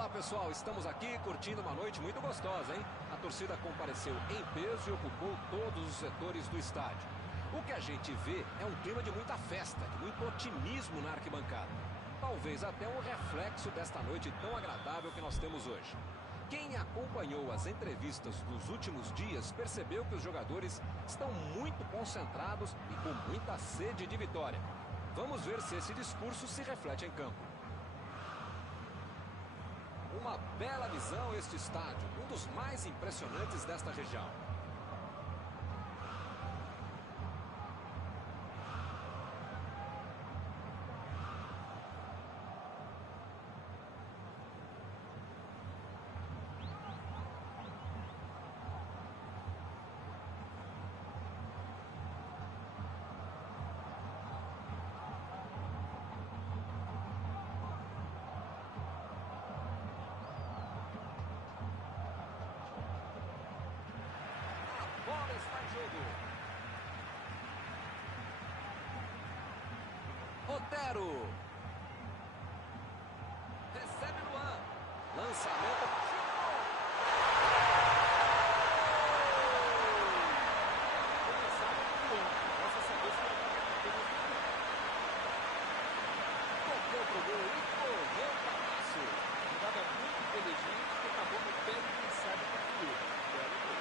Olá pessoal, estamos aqui curtindo uma noite muito gostosa, hein? A torcida compareceu em peso e ocupou todos os setores do estádio. O que a gente vê é um clima de muita festa, de muito otimismo na arquibancada. Talvez até um reflexo desta noite tão agradável que nós temos hoje. Quem acompanhou as entrevistas dos últimos dias percebeu que os jogadores estão muito concentrados e com muita sede de vitória. Vamos ver se esse discurso se reflete em campo. Uma bela visão este estádio, um dos mais impressionantes desta região. Bola está em jogo. Otero. Recebe Luan. Lançamento. Começava com o Luan. Essa sequência tocou pro gol e correu para o passo. Jogada muito inteligente que acabou no pé de quem sabe concluir. Belo gol.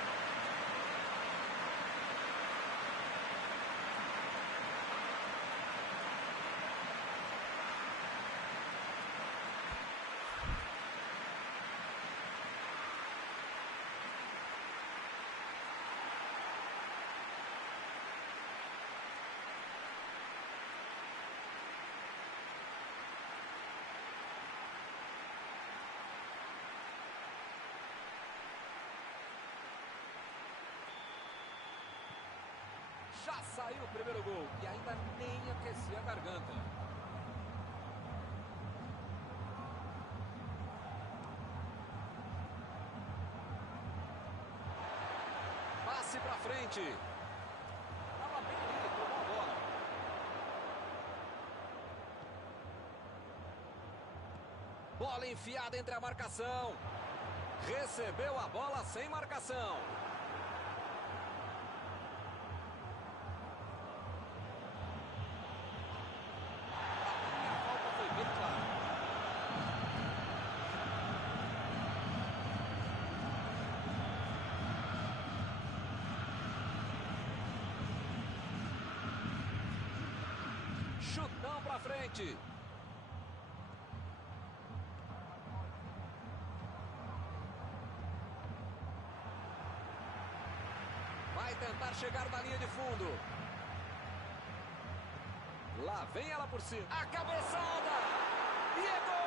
Já saiu o primeiro gol e ainda nem aquecia a garganta. Passe pra frente. Tava bem ali, tomou a bola. Bola enfiada entre a marcação. Recebeu a bola sem marcação. Chutão pra frente. Vai tentar chegar na linha de fundo. Lá vem ela por cima. A cabeçada! E é gol!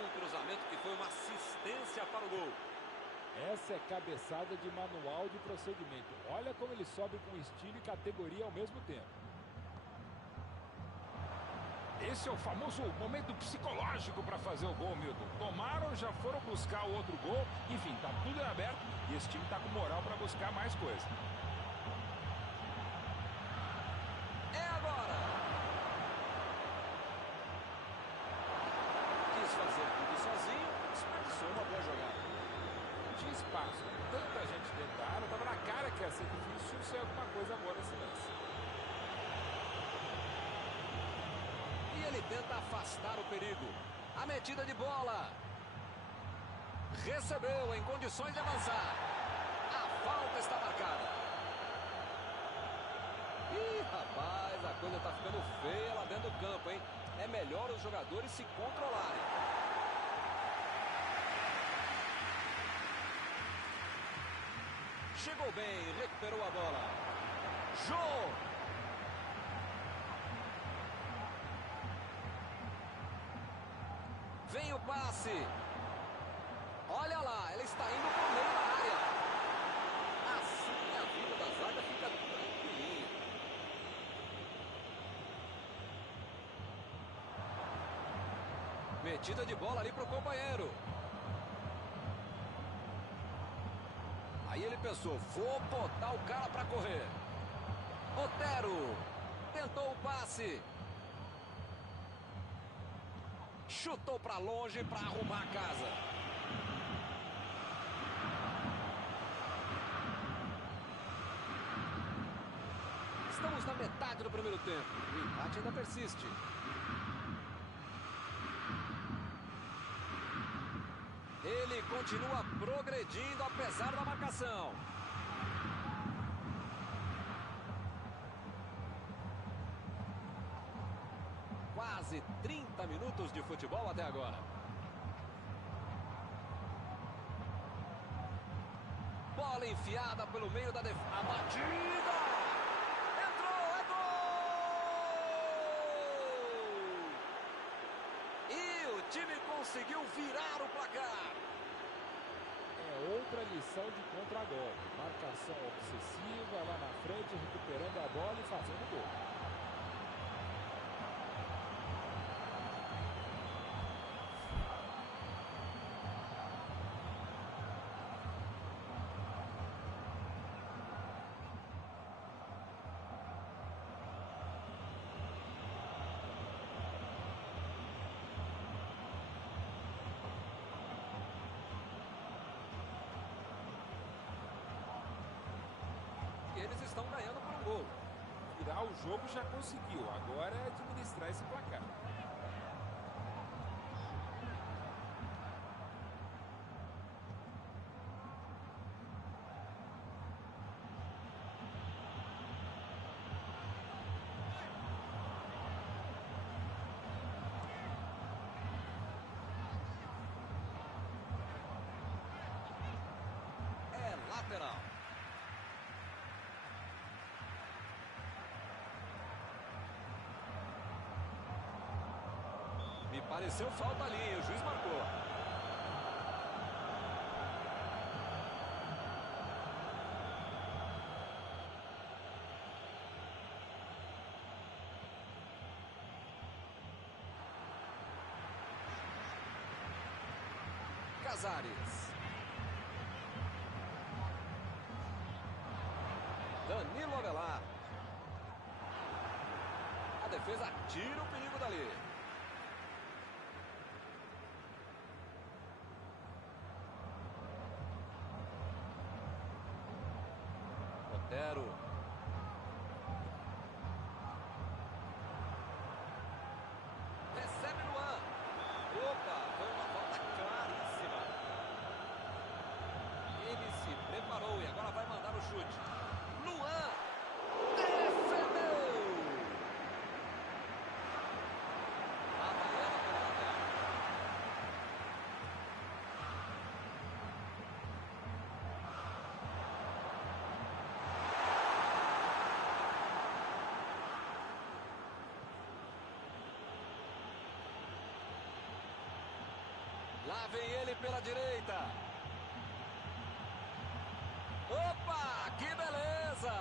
Um cruzamento que foi uma assistência para o gol. Essa é cabeçada de manual de procedimento. Olha como ele sobe com estilo e categoria ao mesmo tempo. Esse é o famoso momento psicológico para fazer o gol, Milton. Tomaram, já foram buscar o outro gol. Enfim, tá tudo em aberto e esse time tá com moral para buscar mais coisa. É agora! Quis fazer tudo sozinho, desperdiçou uma boa jogada. Tinha espaço, tanta gente dentro da área, tava na cara que ia ser difícil ser alguma coisa boa nesse lance. E ele tenta afastar o perigo. A metida de bola. Recebeu em condições de avançar. A falta está marcada. Ih, rapaz, a coisa tá ficando feia lá dentro do campo, hein? É melhor os jogadores se controlarem. Chegou bem, recuperou a bola. Jô! Vem o passe. Olha lá, ela está indo por meio da área. Assim a vida da zaga fica tranquilinha. Metida de bola ali para o companheiro. Aí ele pensou, vou botar o cara para correr. Otero tentou o passe. Chutou para longe para arrumar a casa. Estamos na metade do primeiro tempo. O empate ainda persiste. Ele continua progredindo apesar da marcação. Quase 30 minutos de futebol até agora. Bola enfiada pelo meio da defesa. A batida! Entrou, é gol! E o time conseguiu virar o placar. É outra lição de contra-golpe. Marcação obsessiva lá na frente, recuperando a bola e fazendo gol. Eles estão ganhando por um gol. Virar o jogo já conseguiu, agora é administrar esse placar. É lateral. Me pareceu falta ali, o juiz marcou. Casares. Danilo Avelar. A defesa tira o perigo dali. Otero. Recebe Luan. Opa, foi uma falta claríssima. Ele se preparou e agora vai mandar o chute. Luan defendeu. Lá vai ela pela lateral. Lá vem ele pela direita. Opa, que beleza!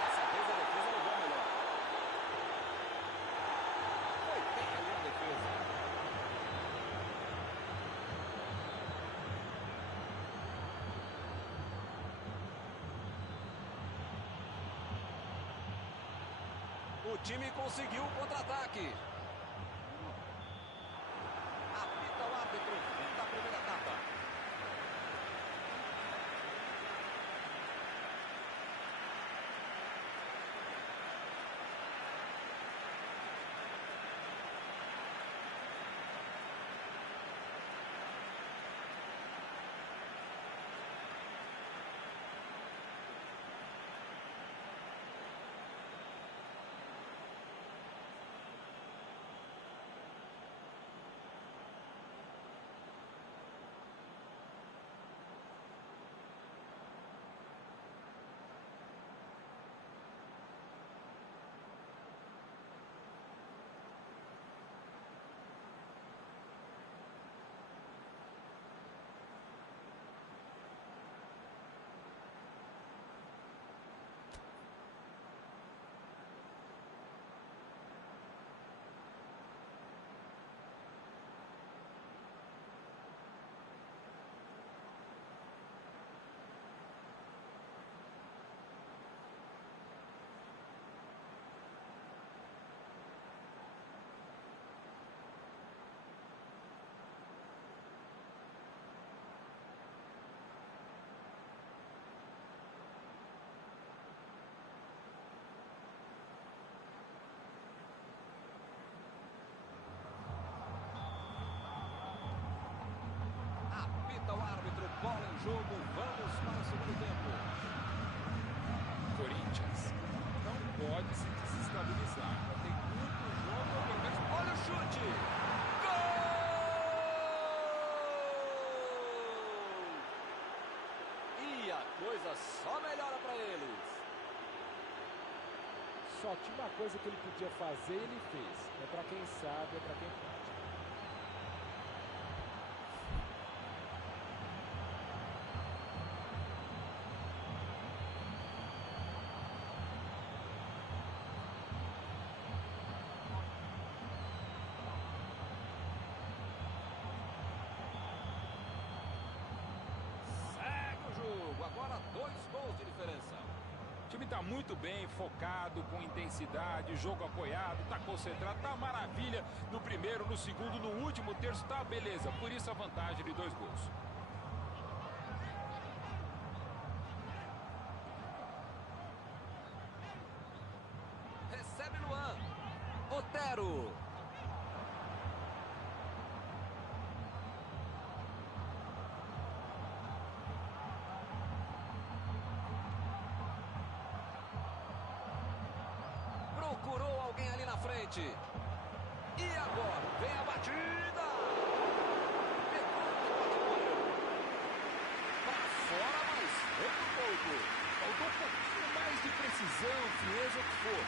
Dessa vez a defesa levou melhor. Foi bem ali a defesa. O time conseguiu o contra-ataque. Apita o árbitro, fim da primeira etapa. bola em jogo, vamos para o segundo tempo. Corinthians não pode se desestabilizar. Tem muito jogo, pelo menos. Olha o chute! Gol! E a coisa só melhora para eles. Só tinha uma coisa que ele podia fazer, ele fez. É para quem sabe, é para quem pode. Agora 2 gols de diferença. O time está muito bem, focado, com intensidade, jogo apoiado, está concentrado, está maravilha no primeiro, no segundo, no último terço, tá beleza. Por isso a vantagem de 2 gols. Recebe Luan. Otero. Procurou alguém ali na frente. E agora vem a batida. Para fora, mas foi por pouco. Faltou um pouquinho mais de precisão, frieza, o que for.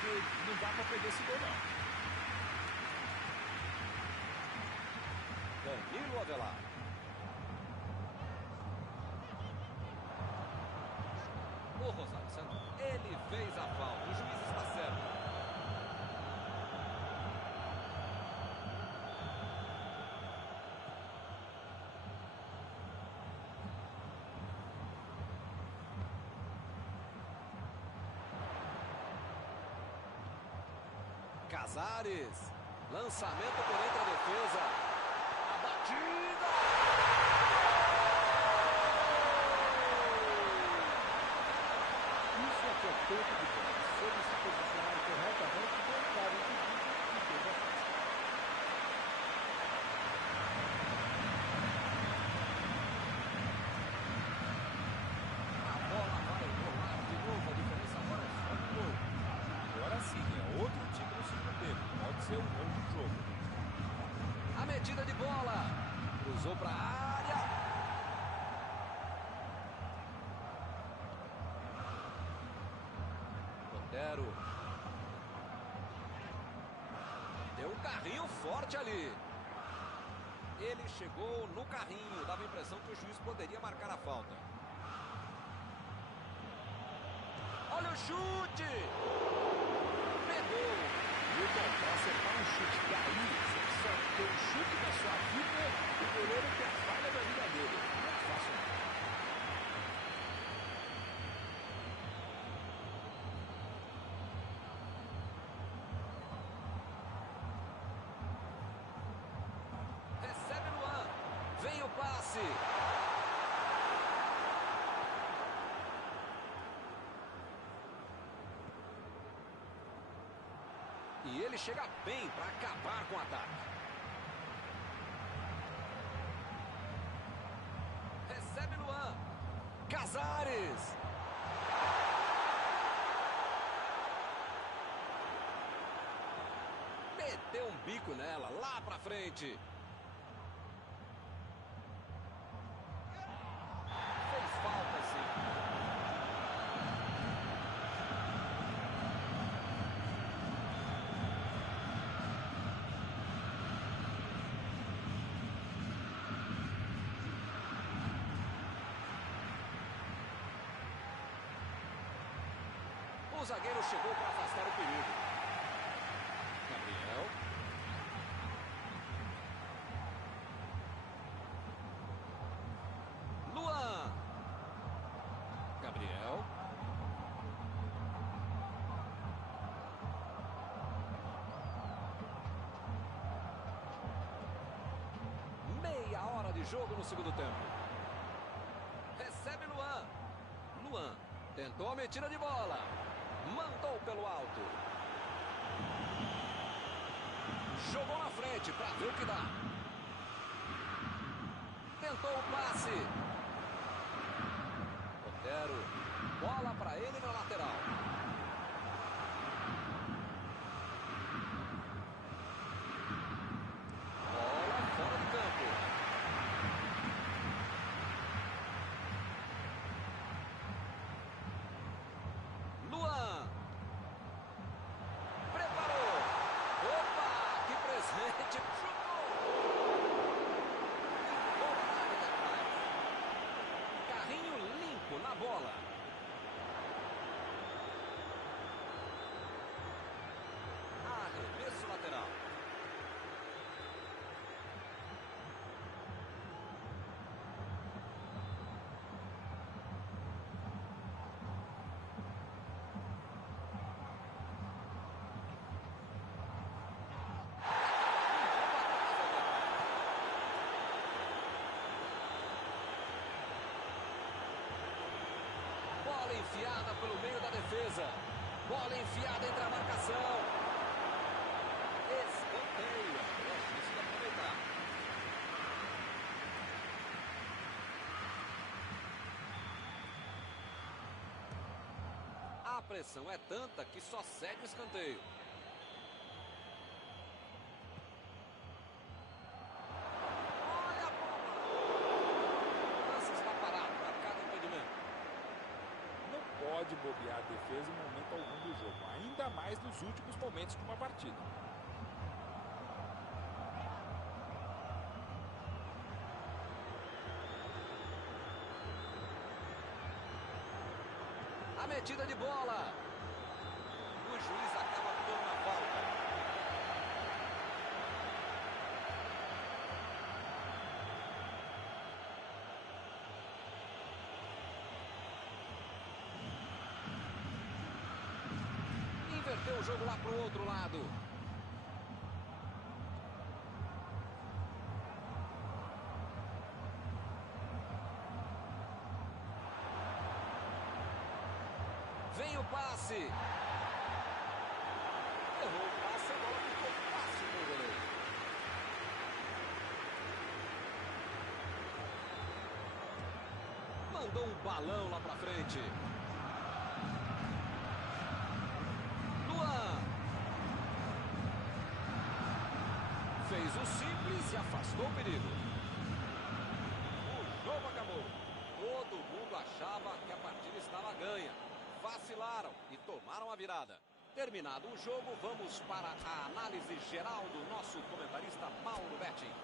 Porque não dá para perder esse gol, não. Danilo Avelar. O Rosário Central. Ele fez a falta. O juiz está certo. Casares. Lançamento por entre a defesa. A batida. Isso aqui é tempo de bola. Se ele se posicionar corretamente, não cabe impedido e fez a festa. A bola vai rolar de novo. A diferença agora é só um gol. Agora sim, é outro time no segundo tempo. Pode ser um outro jogo. A medida de bola. Cruzou para a área. Otero. Deu um carrinho forte ali. Ele chegou no carrinho. Dava a impressão que o juiz poderia marcar a falta. Olha o chute. Pegou. Milton, para acertar um chute daí, você só tem um chute da sua vida, o goleiro tem a falha da vida dele. Não é fácil, não. Recebe Luan. Vem o passe. E ele chega bem para acabar com o ataque. Recebe Luan. Casares. Meteu um bico nela, lá pra frente. Fez falta, sim. O zagueiro chegou para afastar o perigo. Gabriel. Luan. Gabriel. Meia hora de jogo no segundo tempo. Recebe Luan. Luan tentou a metida de bola. Mandou pelo alto. Jogou na frente para ver o que dá. Tentou o passe. 0. Bola para ele na lateral. Bola fora do campo. Luan. Preparou. Opa, que presente. Carrinho limpo na bola. Arremesso lateral. Bola enfiada pelo meio da defesa. Bola enfiada entre a marcação. Escanteio. É difícil de aproveitar. A pressão é tanta que só segue o escanteio. Olha a bola. O lance está parado. Marcado impedimento. Não pode bobear a defesa em momento algum do jogo, ainda mais nos últimos momentos de uma partida. A metida de bola. O juiz acaba dando uma falta. Inverteu o jogo lá pro outro lado. Vem o passe. Errou o passe, a bola ficou fácil pro goleiro. Mandou um balão lá pra frente. Luan. Fez o simples e afastou o perigo. O jogo acabou. Todo mundo achava que a partida estava ganha. Vacilaram e tomaram a virada. Terminado o jogo, vamos para a análise geral do nosso comentarista Mauro Betting.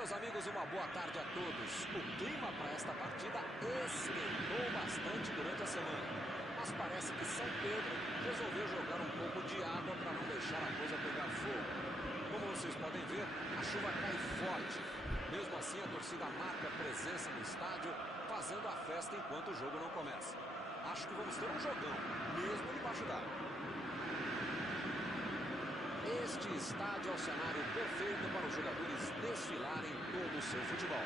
Meus amigos, uma boa tarde a todos. O clima para esta partida esquentou bastante durante a semana. Mas parece que São Pedro resolveu jogar um pouco de água para não deixar a coisa pegar fogo. Como vocês podem ver, a chuva cai forte. Mesmo assim, a torcida marca presença no estádio, fazendo a festa enquanto o jogo não começa. Acho que vamos ter um jogão, mesmo debaixo d'água. Este estádio é o cenário perfeito para os jogadores desfilarem todo o seu futebol.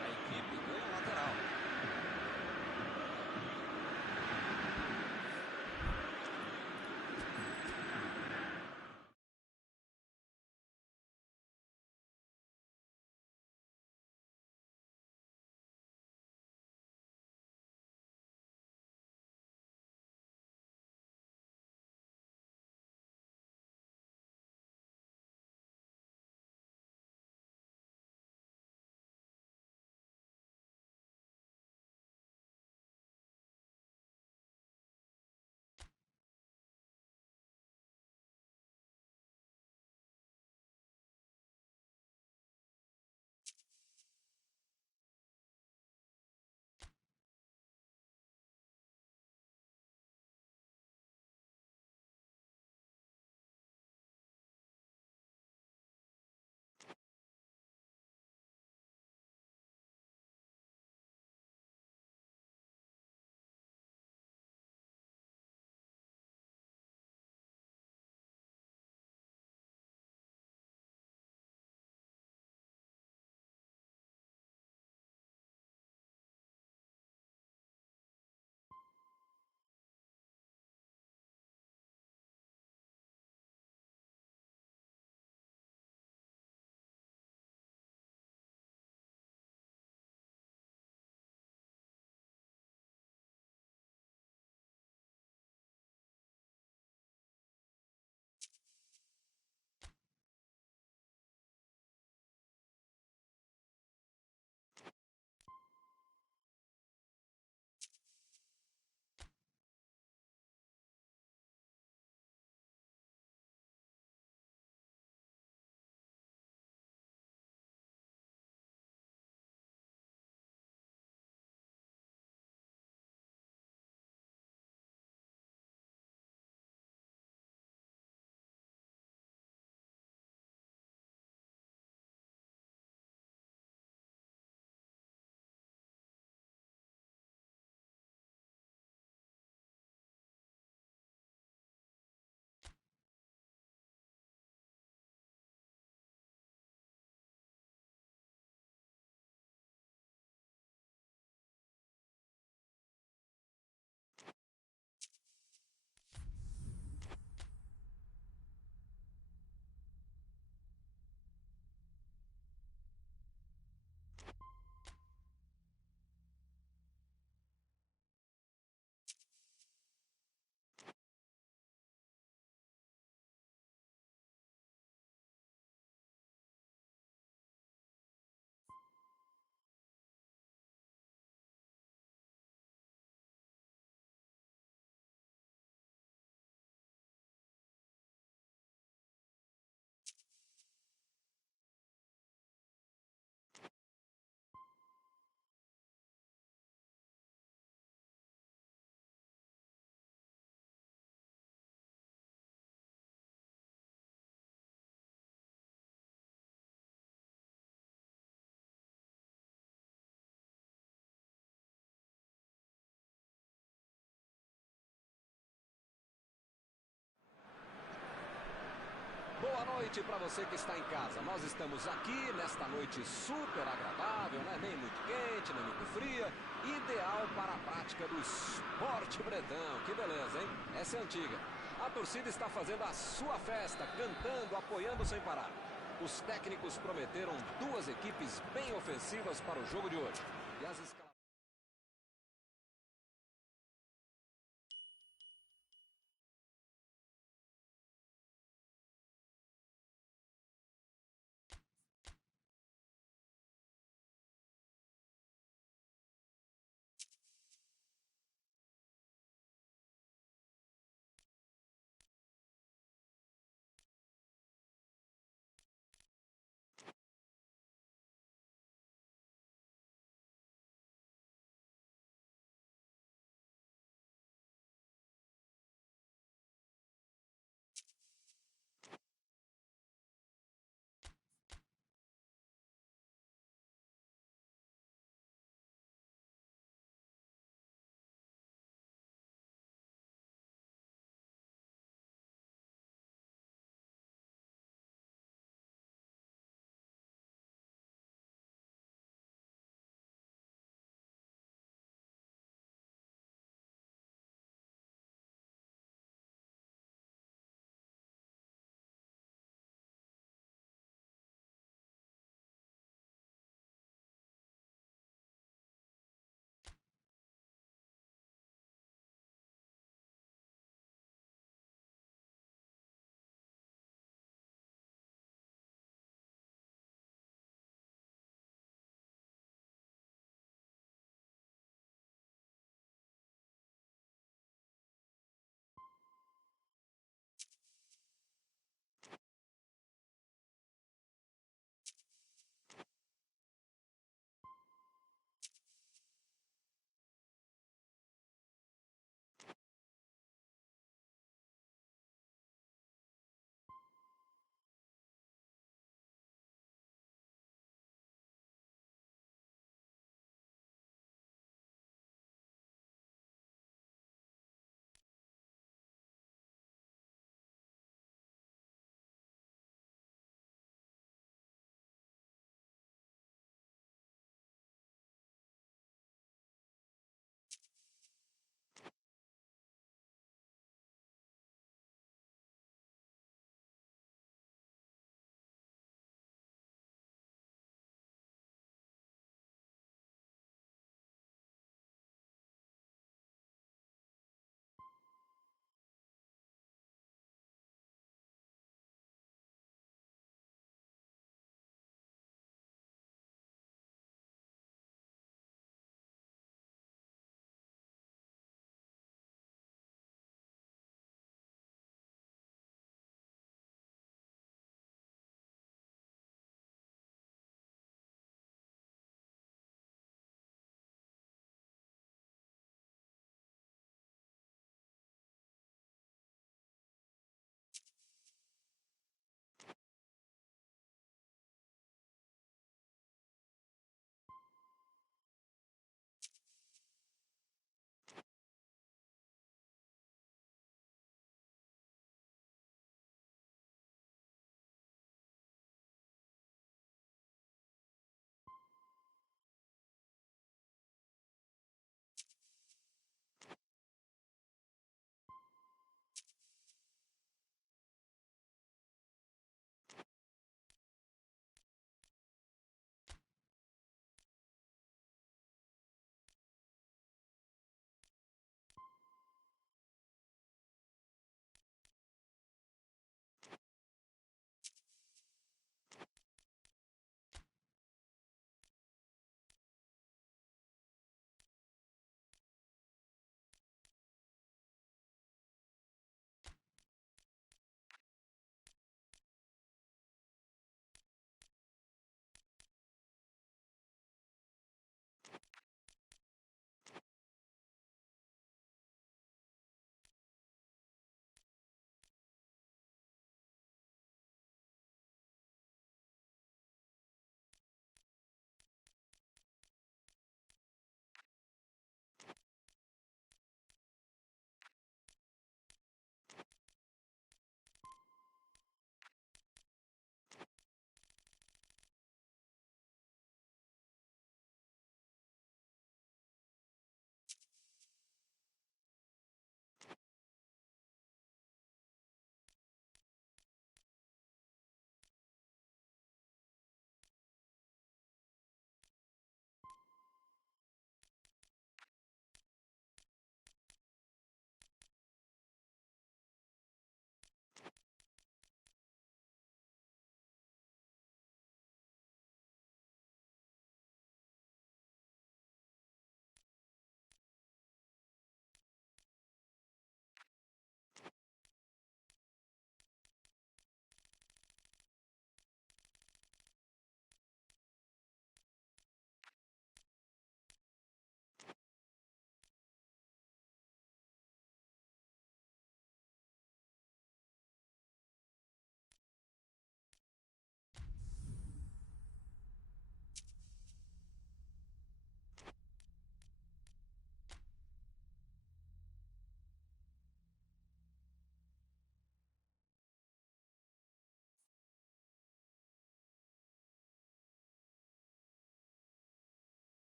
A equipe ganha o lateral. Boa noite para você que está em casa. Nós estamos aqui nesta noite super agradável, né? Nem muito quente, nem muito fria. Ideal para a prática do esporte bretão. Que beleza, hein? Essa é antiga. A torcida está fazendo a sua festa, cantando, apoiando sem parar. Os técnicos prometeram duas equipes bem ofensivas para o jogo de hoje. E as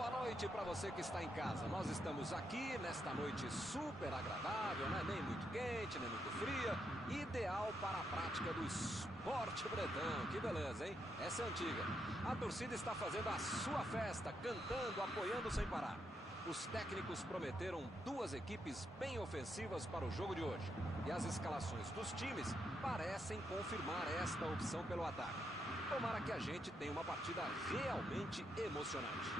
Boa noite para você que está em casa. Nós estamos aqui nesta noite super agradável, né? Nem muito quente, nem muito fria. Ideal para a prática do esporte bretão. Que beleza, hein? Essa é antiga. A torcida está fazendo a sua festa, cantando, apoiando sem parar. Os técnicos prometeram duas equipes bem ofensivas para o jogo de hoje. E as escalações dos times parecem confirmar esta opção pelo ataque. Tomara que a gente tenha uma partida realmente emocionante.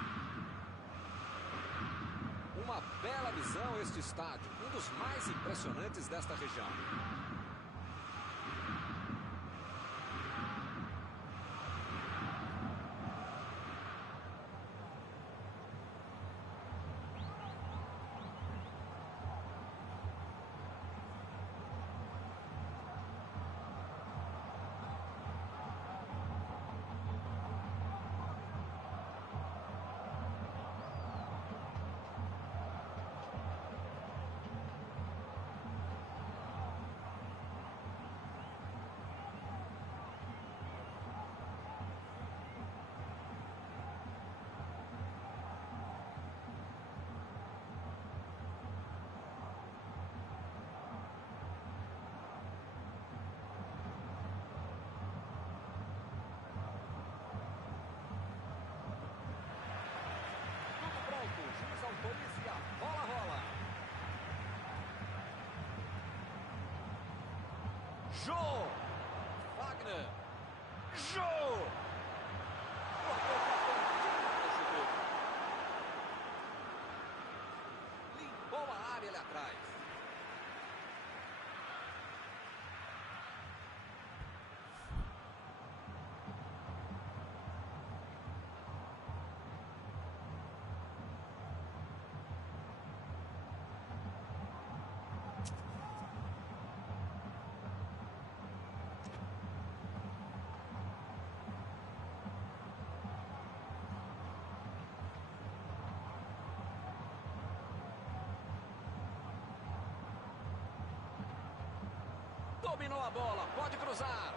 Uma bela visão este estádio, um dos mais impressionantes desta região. Autorize e a bola rola. Jô! Wagner! Jô! Limpou a área ali atrás. Dominou a bola, pode cruzar.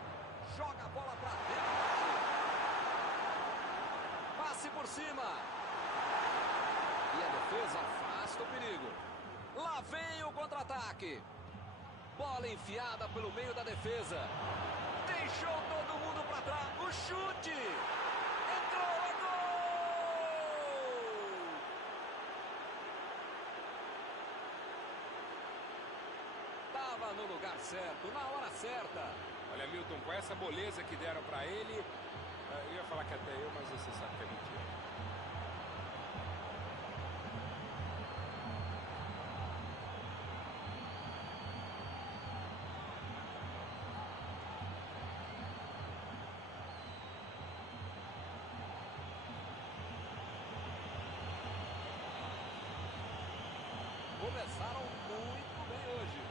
Joga a bola para dentro. Passe por cima. E a defesa afasta o perigo. Lá vem o contra-ataque. Bola enfiada pelo meio da defesa. Deixou todo mundo para trás. O chute. Entrou, é gol! Estava no lugar certo, na hora certa. Olha, Milton, com essa moleza que deram para ele, eu ia falar que até eu, mas você sabe que é mentira. Começaram muito bem hoje.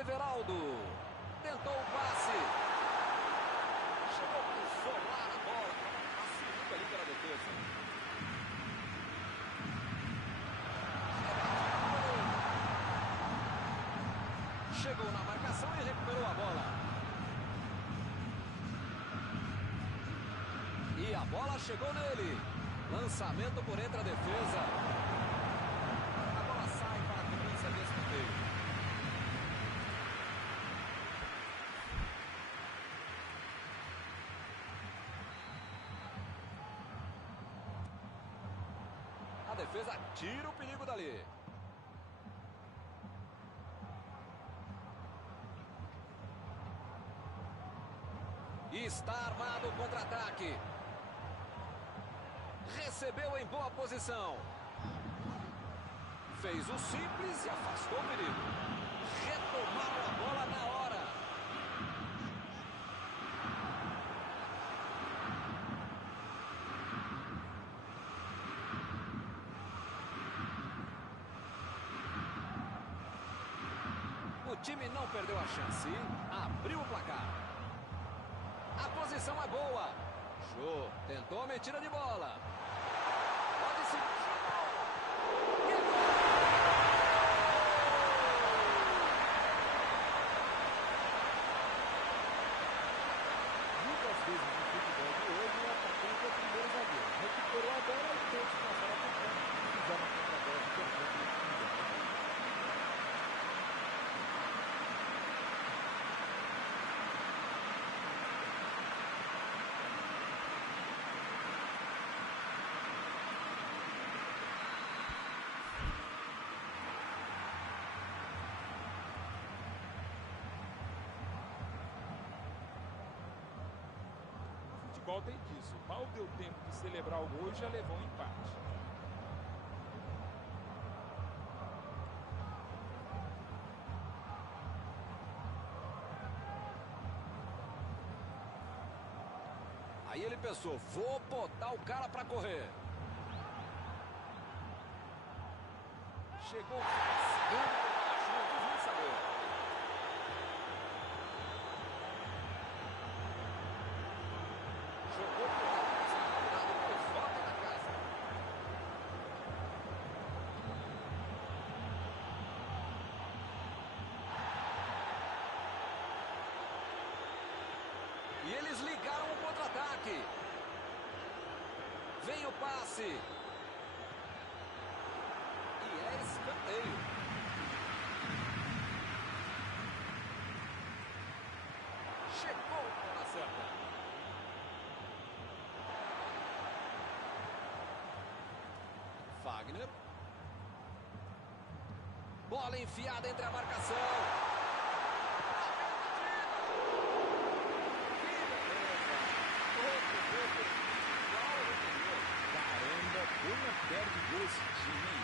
Everaldo tentou o passe. Chegou para isolar a bola. Passando ali pela defesa. Chegou na marcação e recuperou a bola. E a bola chegou nele. Lançamento por entre a defesa. A bola sai para a cobrança de escanteio. A defesa tira o perigo dali. Está armado o contra-ataque. Recebeu em boa posição. Fez o simples e afastou o perigo. Retomaram a bola na hora. O time não perdeu a chance. Abriu o placar. A posição é boa. Jô tentou a metida de bola. Pode se... Lucas futebol tem disso. Mal deu tempo de celebrar o gol e já levou um empate. Aí ele pensou, vou botar o cara pra correr. Chegou chegando por baixo, não quis nem saber. Jogou por virado por volta da casa. E eles ligaram o contra-ataque. Vem o passe. E é escanteio. Chegou na hora certa. Fagner. Bola enfiada entre a marcação. Perde gol esse time.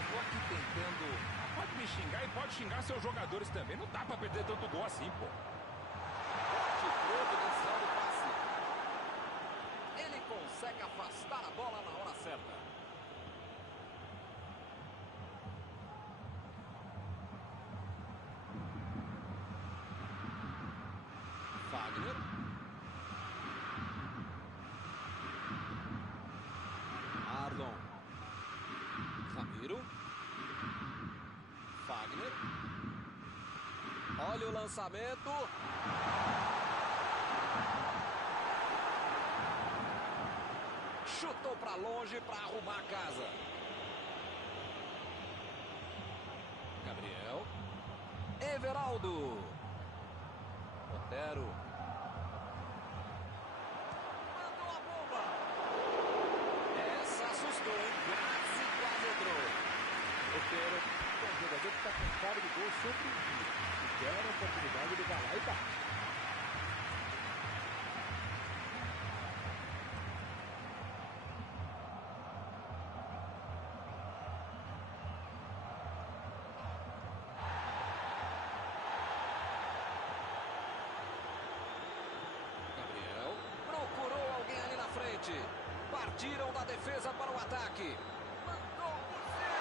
Estou aqui tentando. Pode me xingar e pode xingar seus jogadores também. Não dá pra perder tanto gol assim, pô. Forte providencial do passe. Ele consegue afastar a bola na hora certa. Fagner. Arlon. Ramiro. Fagner. Olha o lançamento. Chutou para longe para arrumar a casa. Gabriel. Everaldo. Otero. Mandou a bomba. Essa assustou, hein? Quase entrou. Otero é um jogador que está com cara de gol sempre em dia. Se der a oportunidade, ele vai lá e bate. Gabriel procurou alguém ali na frente. Partiram da defesa para o ataque. Mandou por cima.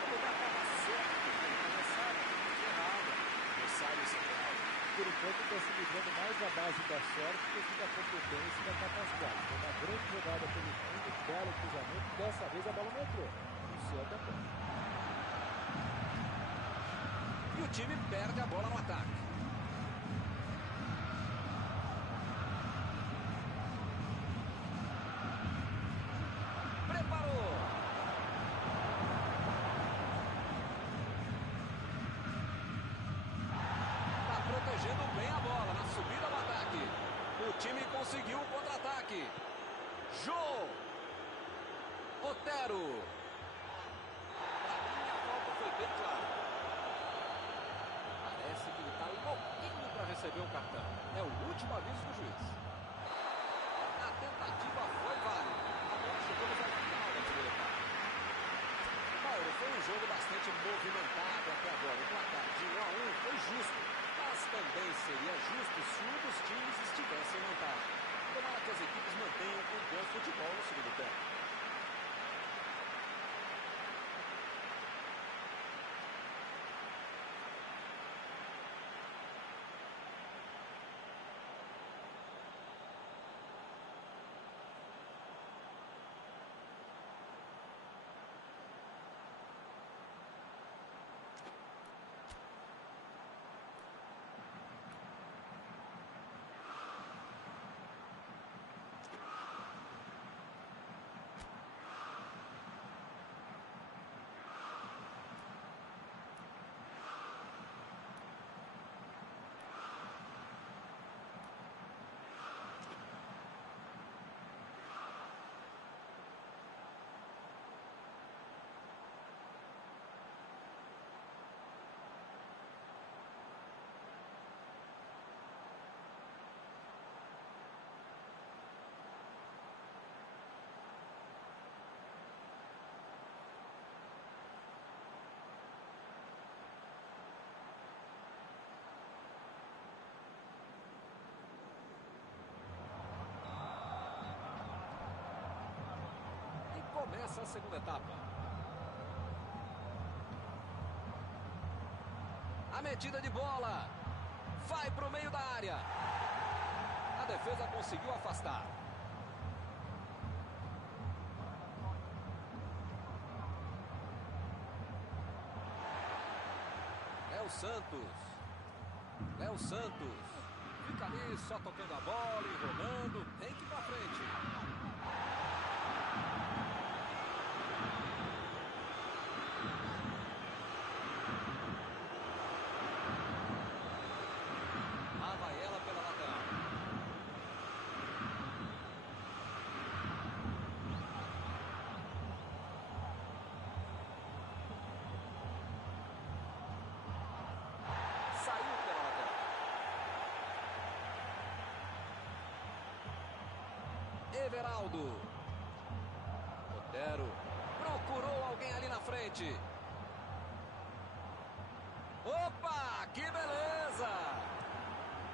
O lugar estava certo. Adversário errado. Adversário central. Por enquanto está se livrando mais da base da sorte do que da competência e da capacidade. Foi uma grande jogada pelo fundo, belo cruzamento. Dessa vez a bola não entrou. O céu também. E o time perde a bola no ataque. Preparou. Está protegendo bem a bola na subida do ataque. O time conseguiu o contra-ataque. Jô. Otero. Para mim a falta foi bem clara. Parece que ele está louquinho para receber o cartão. É o último aviso do juiz. A tentativa foi válida. Agora chegamos ao final da primeira etapa. Mauro, foi um jogo bastante movimentado até agora. O placar de 1-1 foi justo, mas também seria justo se um dos times estivesse em vantagem. Tomara que as equipes mantenham um bom futebol no segundo tempo. nessa segunda etapa. A metida de bola. Vai para o meio da área. A defesa conseguiu afastar. Léo Santos. Fica ali só tocando a bola, enrolando. Tem que ir pra frente. Lá vai ela pela lateral. Saiu pela lateral. Everaldo. Otero procurou alguém ali na frente. Opa, que beleza!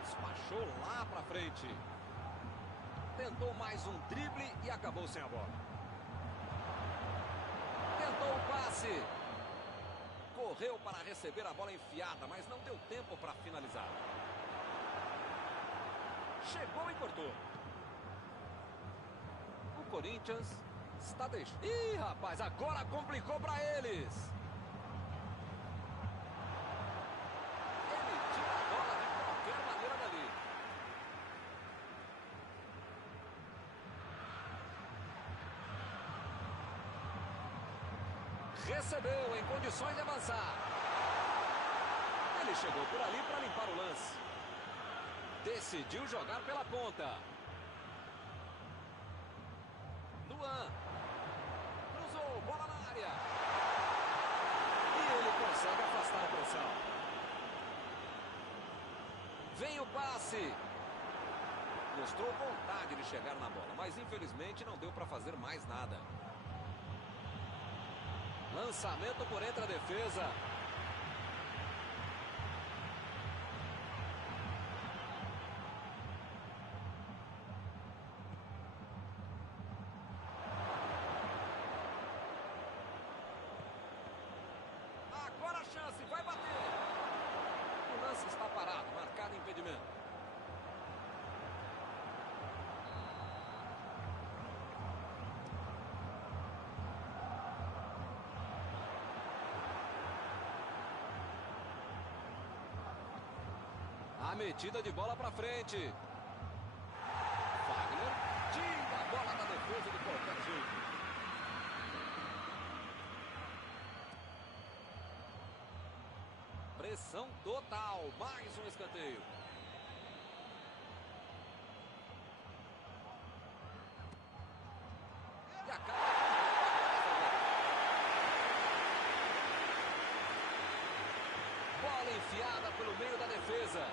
Despachou lá pra frente. Tentou mais um drible e acabou sem a bola. Tentou o passe. Correu para receber a bola enfiada, mas não deu tempo para finalizar. Chegou e cortou. O Corinthians está deixando. Ih, rapaz, agora complicou para eles. Ele tira a bola de qualquer maneira dali. Recebeu em condições de avançar. Ele chegou por ali para limpar o lance. Decidiu jogar pela ponta. Luan. Cruzou, bola na área. E ele consegue afastar a pressão. Vem o passe. Mostrou vontade de chegar na bola, mas infelizmente não deu para fazer mais nada. Lançamento por entre a defesa. Agora a chance, vai bater. O lance está parado, marcado impedimento. A metida de bola para frente. Wagner tira a bola da defesa de qualquer jeito. Pressão total. Mais um escanteio. E acaba. Bola enfiada pelo meio da defesa.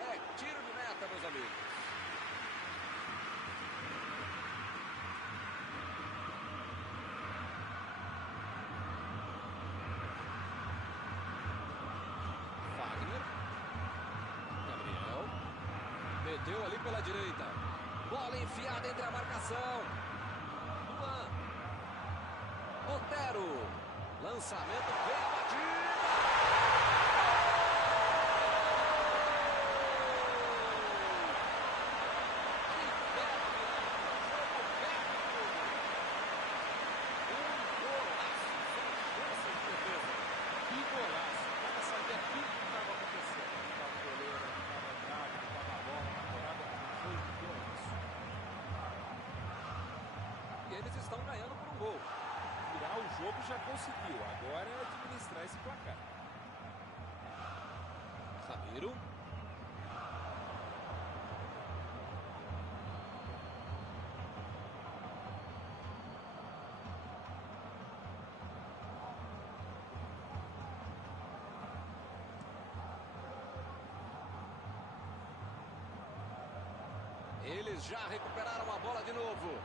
É tiro de meta, meus amigos. Wagner. Gabriel. Meteu ali pela direita. Bola enfiada entre a marcação. Luan. Otero. Lançamento, vem a batida. Eles estão ganhando por um gol. Virar o jogo já conseguiu, agora é administrar esse placar. Ramiro. Eles já recuperaram a bola de novo.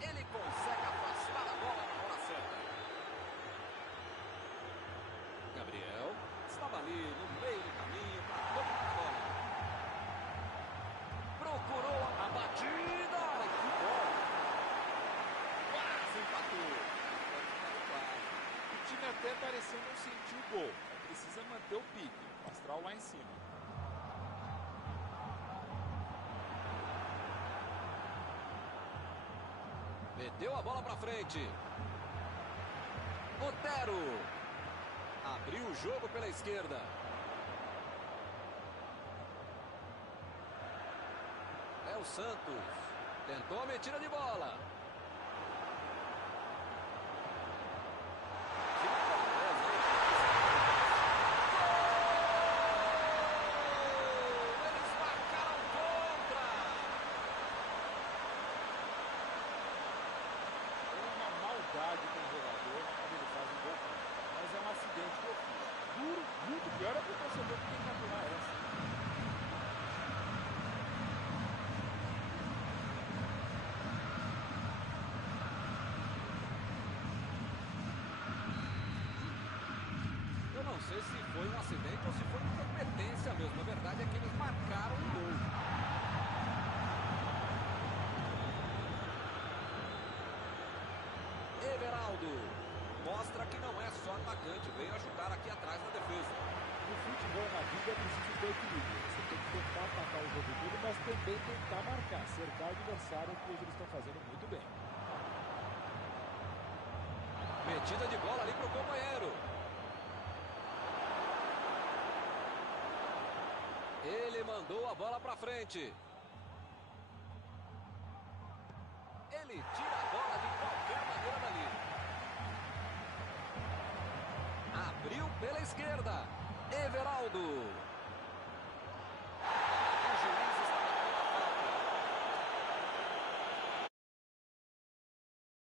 Ele consegue afastar a bola na hora certa. Gabriel estava ali no meio do caminho. até pareceu não sentir o gol. Precisa manter o pique, o astral lá em cima. Meteu a bola pra frente. Otero. Abriu o jogo pela esquerda. É o Santos. Tentou a metida de bola. Eles marcaram contra. É uma maldade com o jogador quando ele faz um gol contra. Mas é um acidente de ofício. Duro, muito pior é pro torcedor que tem que aturar essa. Eu não sei se foi um acidente ou se foi incompetência mesmo. A verdade é que eles marcaram um gol. Everaldo mostra que não é só atacante, veio ajudar aqui atrás na defesa. No futebol, na vida, é preciso ter equilíbrio. Você tem que tentar atacar o jogo todo, mas também tentar marcar, cercar o adversário, que hoje eles estão fazendo muito bem. Metida de bola ali pro companheiro. Ele mandou a bola pra frente. Ele tira a bola de qualquer maneira dali. Abriu pela esquerda. Everaldo.